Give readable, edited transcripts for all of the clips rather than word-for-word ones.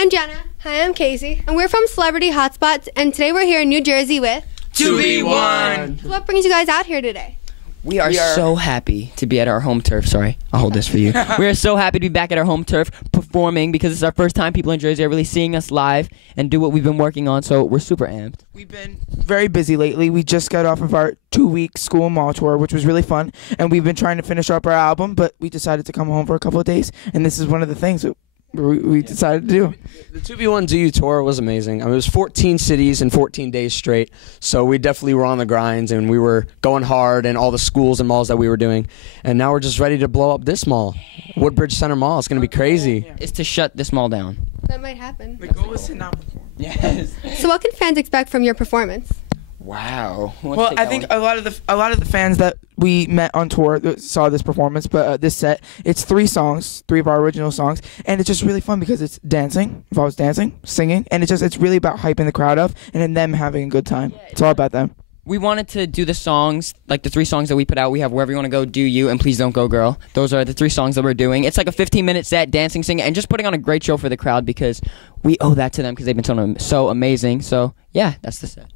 I'm Jenna. Hi, I'm Casey. And we're from Celebrity Hotspots, and today we're here in New Jersey with 2v1. So what brings you guys out here today? We are so happy to be at our home turf. Sorry, I'll hold this for you. We are so happy to be back at our home turf performing because it's our first time people in Jersey are really seeing us live and do what we've been working on, so we're super amped. We've been very busy lately. We just got off of our 2-week school and mall tour, which was really fun, and we've been trying to finish up our album, but we decided to come home for a couple of days, and this is one of the things that we decided to do. The 2v1 DU tour was amazing. I mean, it was 14 cities in 14 days straight, so we definitely were on the grinds, and we were going hard in all the schools and malls that we were doing. And now we're just ready to blow up this mall, Woodbridge Center Mall. It's going to be crazy. It's to shut this mall down. That might happen. The goal is to not perform. Yes. So what can fans expect from your performance? Wow. Well, I think a lot of the fans that we met on tour that saw this performance, but this set, it's 3 songs, 3 of our original songs, and it's just really fun because it's dancing, involves dancing, singing, and it's really about hyping the crowd up and then them having a good time. It's all about them. We wanted to do the songs, like the 3 songs that we put out. We have Wherever You Want to Go, Do You, and Please Don't Go Girl. Those are the 3 songs that we're doing. It's like a 15-minute set, dancing, singing, and just putting on a great show for the crowd because we owe that to them because they've been so amazing. So, yeah, that's the set.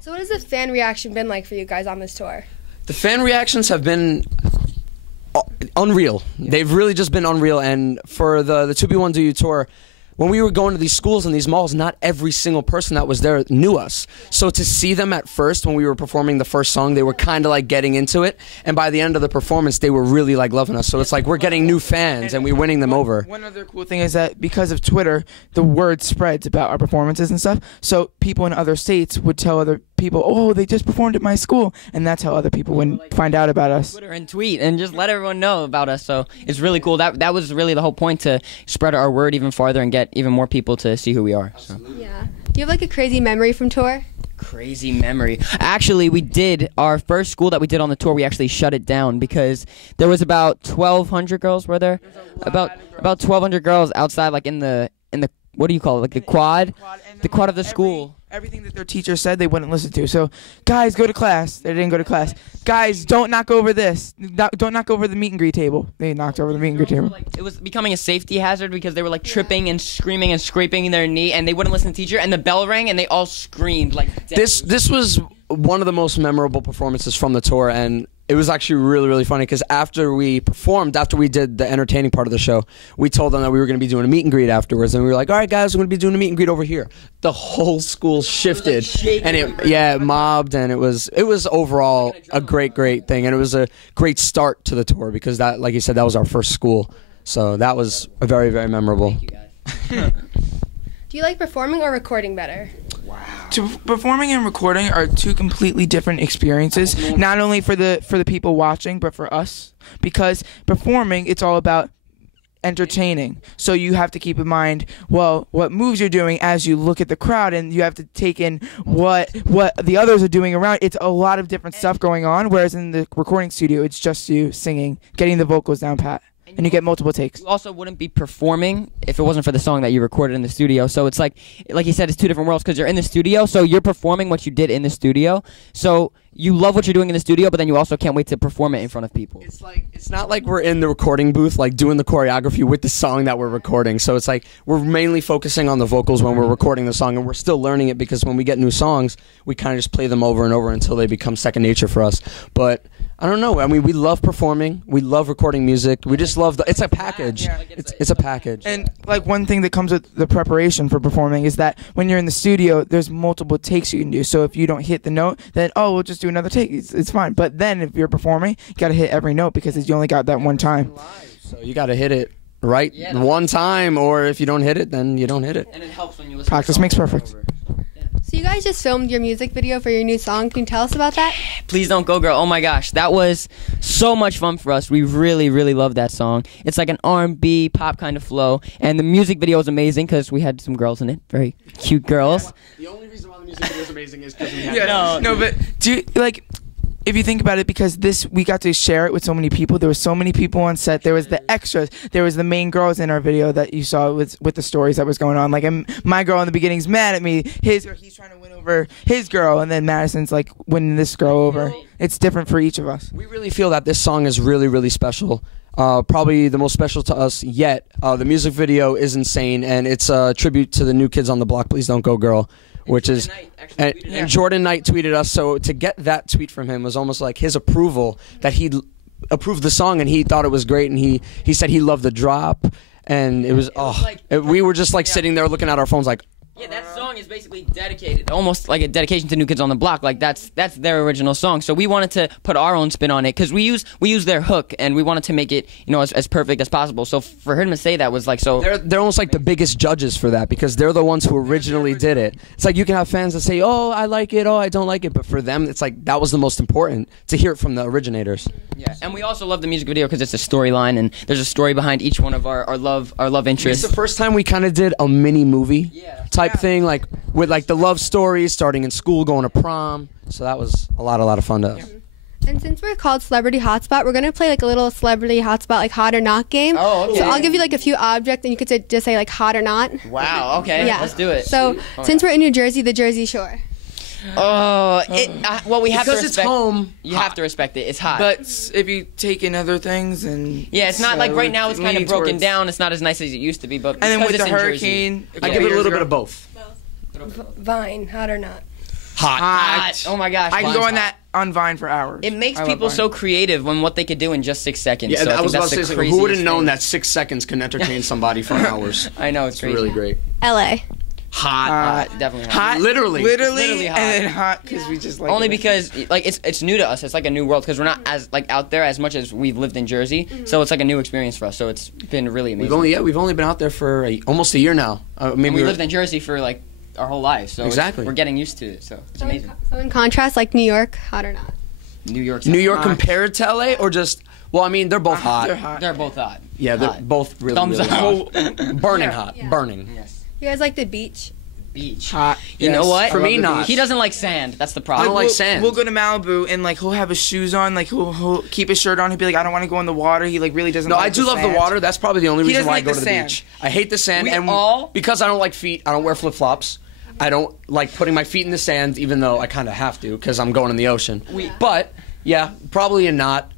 So what has the fan reaction been like for you guys on this tour? The fan reactions have been unreal. They've really just been unreal. And for the 2v1 DU tour, when we were going to these schools and these malls, not every single person that was there knew us. So to see them at first, when we were performing the first song, they were kind of like getting into it. And by the end of the performance, they were really like loving us. So it's like we're getting new fans and we're winning them over. One other cool thing is that because of Twitter, the word spreads about our performances and stuff. So people in other states would tell other people, oh, they just performed at my school. And that's how other people would find out about us. Twitter and tweet and just let everyone know about us. So it's really cool. That was really the whole point, to spread our word even farther and get even more people to see who we are. So. Yeah. Do you have like a crazy memory from tour? Crazy memory. Actually, we did our first school that we did on the tour. We actually shut it down because there was about 1,200 girls. Were there? About 1,200 girls outside, like in the what do you call it? Like the quad of the school. Everything that their teacher said, they wouldn't listen to. So, guys, go to class. They didn't go to class. Guys, don't knock over this. Don't knock over the meet and greet table. They knocked over the meet and greet table. It was becoming a safety hazard because they were like tripping and screaming and scraping their knee, and they wouldn't listen to the teacher. And the bell rang, and they all screamed like. This was one of the most memorable performances from the tour, and it was actually really, really funny because after we performed, after we did the entertaining part of the show, we told them that we were going to be doing a meet and greet afterwards, and we were like, all right, guys, we're going to be doing a meet and greet over here. The whole school shifted, and it mobbed, and it was overall a great thing, and it was a great start to the tour because that, like you said, that was our first school, so that was very, very memorable. Thank you guys. Do you like performing or recording better? Performing and recording are 2 completely different experiences, not only for the people watching, but for us. Because performing, it's all about entertaining. So you have to keep in mind, well, what moves you're doing as you look at the crowd, and you have to take in what the others are doing around. It's a lot of different stuff going on, whereas in the recording studio, it's just you singing, getting the vocals down pat. And you get multiple takes. You also wouldn't be performing if it wasn't for the song that you recorded in the studio. So it's like you said, it's 2 different worlds because you're in the studio, so you're performing what you did in the studio. So you love what you're doing in the studio, but then you also can't wait to perform it in front of people. It's not like we're in the recording booth, like doing the choreography with the song that we're recording. So it's like we're mainly focusing on the vocals when we're recording the song, and we're still learning it because when we get new songs, we kind of just play them over and over until they become second nature for us. But I don't know. I mean, we love performing. We love recording music. We just love it's a package. It's a package. And like one thing that comes with the preparation for performing is that when you're in the studio, there's multiple takes you can do. So if you don't hit the note, then we'll just do another take. It's fine. But then if you're performing, you got to hit every note because you only got that one time. So you got to hit it right one time, or if you don't hit it, then you don't hit it. And it helps when you listen. Practice makes perfect. So you guys just filmed your music video for your new song. Can you tell us about that? Please Don't Go Girl. Oh my gosh, that was so much fun for us. We really, really love that song. It's like an R&B pop kind of flow, and the music video is amazing because we had some girls in it, very cute girls. The only reason why the music video is amazing is because we had no, but do you like? If you think about it, because we got to share it with so many people. There were so many people on set. There was the extras. There was the main girls in our video that you saw with the stories that was going on. Like, my girl in the beginning's mad at me. He's trying to win over his girl, and then Madison's like winning this girl over. It's different for each of us. We really feel that this song is really, really special. probably the most special to us yet. The music video is insane, and it's a tribute to the New Kids on the Block, Please Don't Go Girl, which is... And Jordan Knight tweeted us, so to get that tweet from him was almost like his approval that he approved the song, and he thought it was great, and he said he loved the drop, and it was, we were just like sitting there looking at our phones like, yeah, that song is basically dedicated, almost like a dedication to New Kids on the Block. Like that's their original song. So we wanted to put our own spin on it because we use their hook, and we wanted to make it, you know, as perfect as possible. So for him to say that was like so. They're almost like the biggest judges for that because they're the ones who originally did it. It's like you can have fans that say, "Oh, I like it," "Oh, I don't like it," but for them, it's like that was the most important to hear it from the originators. Yeah, and we also love the music video because it's a storyline, and there's a story behind each one of our love interests. It's the first time we kind of did a mini movie type thing, like with like the love stories starting in school, going to prom. So that was a lot of fun to us. And since we're called Celebrity Hotspot, we're gonna play like a little Celebrity Hotspot, like hot or not game. Oh, okay. So I'll give you like a few objects, and you could just say like hot or not. Wow. Okay. Yeah. Let's do it. So since we're in New Jersey, the Jersey Shore. Oh, well, we have because to it's respect. home. You have to respect it. It's hot. But if you take in other things and yeah, it's not like right now. It's kind of broken down. It's not as nice as it used to be. But and then with it's the in hurricane, Jersey, I give it a little bit of both. Vine, hot or not? Hot. Oh my gosh. I can Vine's go on hot. that on Vine for hours. It makes I love people Vine. so creative when what they could do in just 6 seconds. Yeah, so I was about think to say, that's the who would have craziest known thing. that 6 seconds can entertain somebody for hours? I know it's It's crazy. really great. L.A. Hot. Definitely hot. hot, Literally and hot. then hot because we just like Only it. because like it's new to us. It's like a new world because we're not as like out there as much as we've lived in Jersey. So it's like a new experience for us. So it's been really amazing. We've only been out there for almost a year now. And we lived in Jersey for like our whole lives. So Exactly. we're getting used to it. So it's amazing. So in contrast, like New York, hot or not? New York. New York hot. compared to LA, or just well, I mean they're both hot. They're hot. They're both hot. Yeah, they're Hot. both really, Thumbs really up. hot. Burning hot, Yeah. burning. Yes. You guys like the beach? Beach. Hot. You know what? For I love me, the not. beach. He doesn't like sand. That's the I problem. don't like we'll, sand. We'll go to Malibu and like he'll have his shoes on, like he'll keep his shirt on. He'll be like, I don't want to go in the water. He like really doesn't. No, like I do love the sand. water. That's probably the only He reason doesn't why I like go the to the sand. beach. I hate the sand, We and all- because I don't like feet, I don't wear flip flops. I don't like putting my feet in the sand, even though I kind of have to because I'm going in the ocean. But yeah, probably not.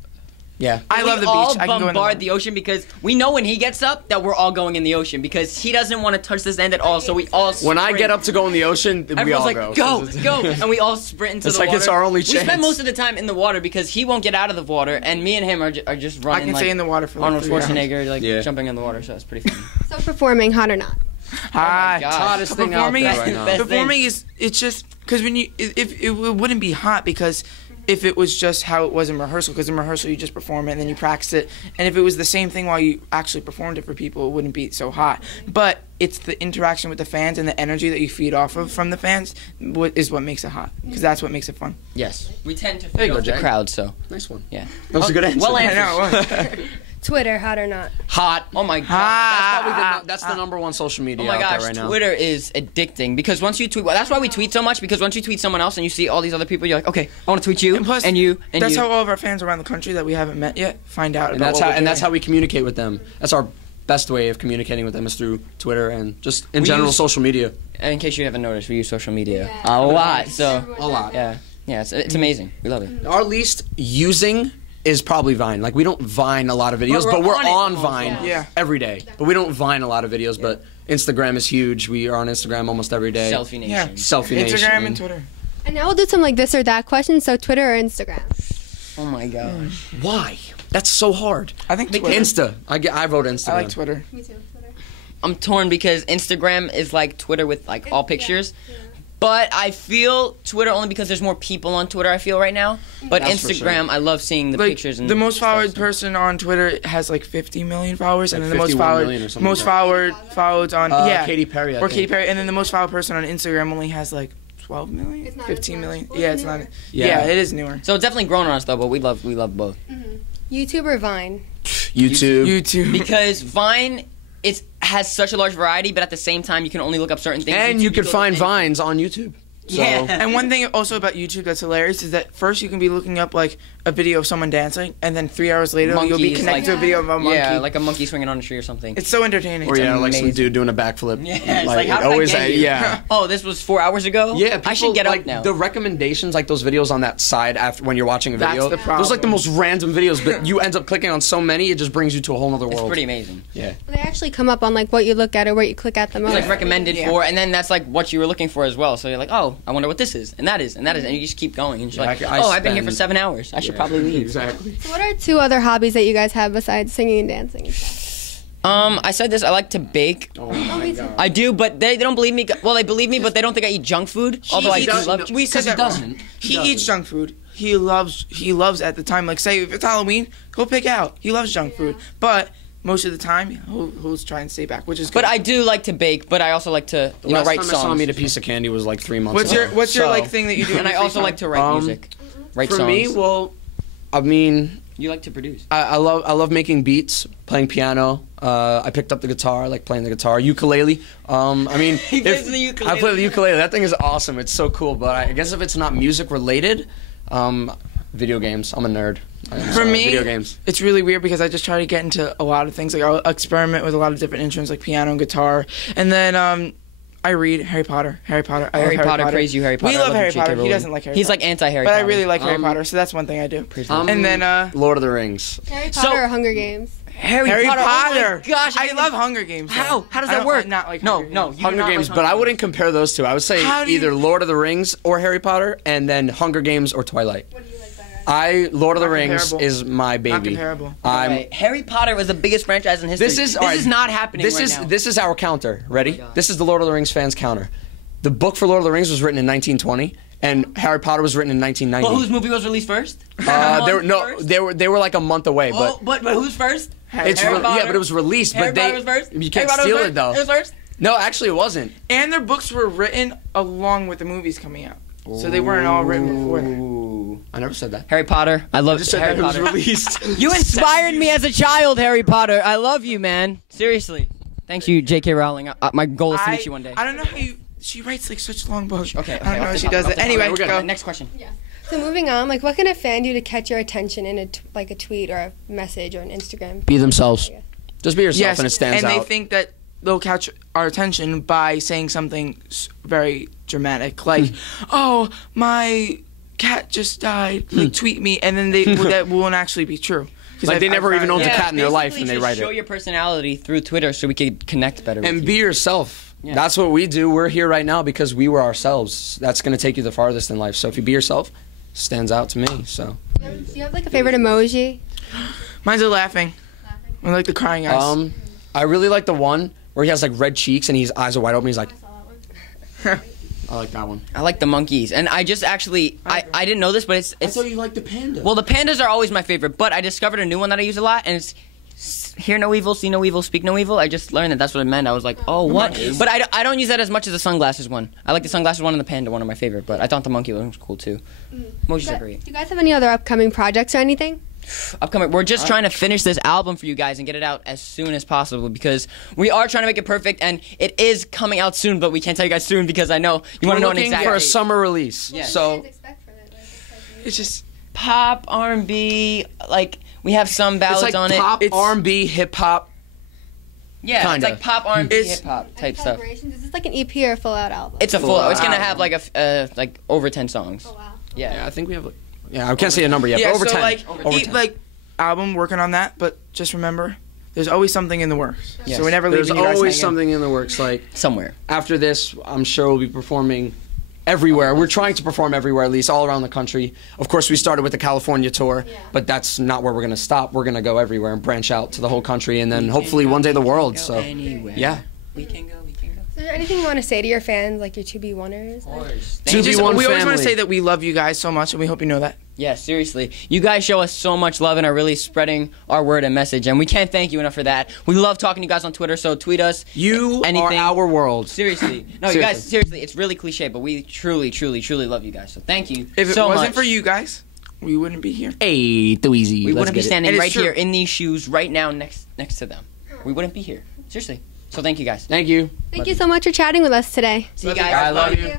Yeah. I love the beach. We all I can go in the bombard water. the ocean because we know when he gets up that we're all going in the ocean because he doesn't want to touch the sand at all. So we all When I sprint. get up to go in the ocean, we Everyone's all like, go. go, and we all sprint into It's the like water. it's our only We spend chance. most of the time in the water because he won't get out of the water, and me and him are just I running. can like stay in the water for like Arnold 3 hours. Schwarzenegger, like Yeah. jumping in the water. So it's pretty fun. So performing, hot or not? Hot. gosh. Hottest thing out Performing there is right now. Best performing is it's just because when you if it wouldn't be hot because if it was just how it was in rehearsal because in rehearsal you just perform it and then you practice it and if it was the same thing while you actually performed it for people it wouldn't be so hot but it's the interaction with the fans and the energy that you feed off of from the fans is what makes it hot because that's what makes it fun. Yes, we tend to There you feed go, off the Jay. crowd. So Nice one. yeah, That was a good answer. well I answered. know. Twitter, hot or not? Hot. Oh my god. Hot. That's probably that's the number one social media Oh my out gosh, there right now. Twitter is addicting because once you tweet, well, that's why we tweet so much because once you tweet someone else and you see all these other people, you're like, okay, I want to tweet you And plus, and you and that's you. how all of our fans around the country that we haven't met yet find out And about that's what how we're and that's doing. how we communicate with them. That's our best way of communicating with them is through Twitter and just in We general use- social media. And in case you haven't noticed, we use social media Yeah. a lot. So A lot. yeah, it's amazing. We love it. Our least using is probably Vine. Like we don't Vine a lot of videos, But but we're we're on it on most, Vine yeah. every day. But we don't Vine a lot of videos. But Instagram is huge. We are on Instagram almost every day. Selfie nation. Yeah. Selfie Nation. Instagram and Twitter. And now we'll do some like this or that questions. So Twitter or Instagram? Oh my god. Why? That's so hard. I think Twitter. Insta. I vote Instagram. I like Twitter. Me too. Twitter. I'm torn because Instagram is like Twitter with like all pictures. But I feel Twitter only because there's more people on Twitter, I feel right now. But That's for Instagram, sure. I love seeing the Like pictures and the most stuff, followed so. person on Twitter has like 50 million followers, and Like then the most 51 followed, million or something most like that. followed on Katy Perry. I or think. Katy Perry, and then the most followed person on Instagram only has like 12 million, It's not 15 as million. much. Well, Yeah, it's it's not. newer. Yeah, it is newer. So it's definitely grown on us though, but we love both. YouTube or Vine? YouTube. YouTube. Because Vine has such a large variety, but at the same time you can only look up certain things. And YouTube, you can go find to any- Vines on YouTube. So, Yeah. And one thing also about YouTube that's hilarious is that first you can be looking up like a video of someone dancing, and then 3 hours later you'll be Monkeys, connected to a video of a monkey. Yeah, like a monkey swinging on a tree or something. It's so entertaining. Or yeah, like some amazing. dude doing a backflip. Yeah, it's like, how did I always, get here? yeah. Oh, this was 4 hours ago? Yeah, people, I should get like, up now. The recommendations, like those videos on that side after when you're watching a That's video, the those are like the problem. most random videos, but you end up clicking on so many, it just brings you to a whole other world. It's pretty amazing. Yeah. They actually come up on like what you look at or what you click at the most. It's like recommended Yeah. for, and then that's like what you were looking for as well. So you're like, oh, I wonder what this is, and that is, and that is, and you just keep going. And you're like, I oh, I've been here for spend- 7 hours. I should probably leave. Exactly. So what are 2 other hobbies that you guys have besides singing and dancing and stuff? I said this. I like to bake. Oh my me too. god. I do, but they don't believe me. Well, they believe me, but they don't think I eat junk food. Although I do does- love. we said he that doesn't. wrong. He He doesn't. eats junk food. He loves at the time. Like say if it's Halloween, he'll pick out. He loves junk food, but most of the time he'll try and stay back, which is good. But I do like to bake. But I also like to Last write time I saw him songs. eat a piece of candy was like 3 months What's ago. your So- like thing that you do? in And I your free also time? like to write music, write For songs. me, well, I mean, You like to produce. I love making beats, playing piano. I picked up the guitar, I like playing the guitar, ukulele. I mean, He plays the ukulele. I play the ukulele. That thing is awesome. It's so cool. But I guess if it's not music related, video games. I'm a nerd. For me, video games. it's really weird because I just try to get into a lot of things. Like I'll experiment with a lot of different instruments, like piano and guitar, and then I read Harry Potter. I love Harry Potter, praise you, Harry Potter. We I love you, Harry J.K. Potter. He Rowling. doesn't like Harry He's Potter. like anti-Harry But Potter. I really like Harry Potter, so that's one thing I do. Praise And then Lord of the Rings. Harry So- Potter or Hunger Games? Harry Harry Potter. Potter. Oh my gosh, I love Hunger Games. though. How does I that don't work? Not like no, Hunger no. Games. You do Hunger not Games, like but I Hunger wouldn't compare those two. I would say How do you- either Lord of the Rings or Harry Potter, and then Hunger Games or Twilight. What do you like better? Lord of the Not Rings comparable. is my Not baby. comparable. I'm. Right. Harry Potter was the biggest franchise in history. This is not happening This right is now. this is our counter. Ready? God. This is the Lord of the Rings fans counter. The book for Lord of the Rings was written in 1920, and Harry Potter was written in 1990. But whose movie was released first? They were like a month away, Oh, but who's first? it's Harry yeah, Potter? but it was released. Harry but they Potter was first? you Harry can't Potter was steal first? it though. It was first? No, actually, it wasn't. And their books were written along with the movies coming out, so they weren't all written before that. Ooh, I never said that. Harry Potter. I love Just said Harry that it was Potter. released. You inspired me as a child, Harry Potter. I love you, man. Seriously. Thanks you, J.K. Rowling. My goal is to meet you one day. I don't know how you. She writes like such long books. Okay, I don't know off how the she top, does off it. the top. Anyway, Okay, we're good. go. Next question. So moving on, like what can a fan do to catch your attention in like a tweet or a message or an Instagram? Be themselves. Just be yourself, Yes, and it stands and out. they think that they'll catch our attention by saying something very dramatic, like, "Oh, my cat just died. Like, tweet me," and then that won't actually be true. 'Cause Like, they never even owned a Yeah, cat in their life, basically and they just write show it. your personality through Twitter so we could connect better And with be you. yourself. Yeah. That's what we do. We're here right now because we were ourselves. That's going to take you the farthest in life. So if you be yourself, stands out to me. So Do you have like a favorite emoji? Mine's a laughing. I like the crying eyes. I really like the one where he has like red cheeks and his eyes are wide open. He's like, I like that one. I like the monkeys. And I just actually, I didn't know this, but it's you liked the panda. well, the pandas are always my favorite, but I discovered a new one that I use a lot, and it's hear no evil, see no evil, speak no evil. I just learned that that's what it meant. I was like, oh, what? But I don't use that as much as the sunglasses one. I like the sunglasses one and the panda one are my favorite, but I thought the monkey one was cool too. Emojis are great. Do you guys have any other upcoming projects or anything? Upcoming, we're just trying to finish this album for you guys and get it out as soon as possible because we are trying to make it perfect, and it is coming out soon, but we can't tell you guys soon because I know you want to know an looking exact for a date. summer release. Yes. So It's just Pop, R&B, like we have some it's ballads like on pop, it. R&B, hip hop. Yeah, kinda. it's like pop, R&B, It's- hip hop type stuff. Collaborations? Is this like an EP or a full out album? It's a full. Full It's gonna album. have like like over 10 songs. Oh wow. Yeah, I think we have. I can't say a number yet, yeah. but over So 10. like, Over 10. like album working on that, but just remember, there's always something in the works. Yes. So we're never There's leaving you guys always hanging. something in the works. Like Somewhere. after this, I'm sure we'll be performing everywhere. We're trying to perform everywhere, at least all around the country. Of course, we started with the California tour, but that's not where we're going to stop. We're going to go everywhere and branch out to the whole country, and then hopefully one day the world. So Anywhere. yeah. We can go. We can go. Is there anything you want to say to your fans, like your 2B1ers? Of course. To be Just- one we always want family. to say that we love you guys so much, and we hope you know that. Yeah, seriously. You guys show us so much love and are really spreading our word and message, and we can't thank you enough for that. We love talking to you guys on Twitter, so tweet us. You Anything. are our world. Seriously. No, you guys, seriously, it's really cliche, but we truly, truly, truly love you guys. So thank you If it so wasn't much. for you guys, we wouldn't be here. Hey, too easy. we Let's wouldn't be get it. standing And it's right true. here in these shoes right now next to them. We wouldn't be here. Seriously. So thank you guys. Thank you. Thank you so much for chatting with us today. See you guys. I love you.